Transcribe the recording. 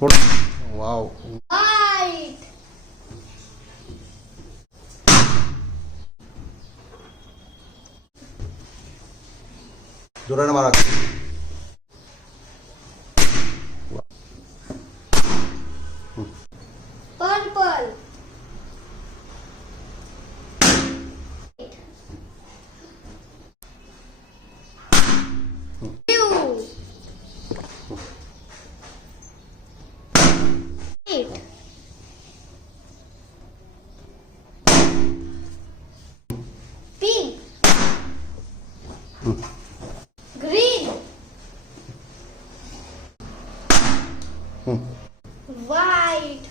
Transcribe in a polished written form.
थोडं wow. White. जोराने मारा. Purple. Blue. White. Pink. Green. White.